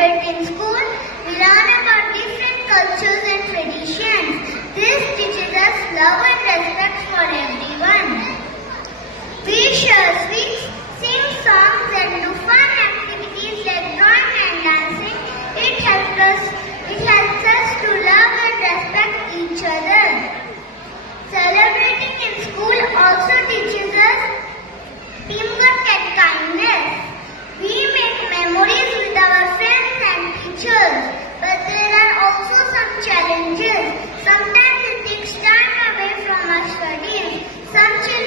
celebrate in school, we learn about different cultures and traditions. This teaches us love and respect for everyone. We share sweets, sing songs and do fun activities like drawing and dancing. It helps us to love and respect each other. Celebrating in school also teaches us teamwork and kindness. We make memories with our friends and teachers, but there are also some challenges. Sometimes it takes time away from our studies. Some children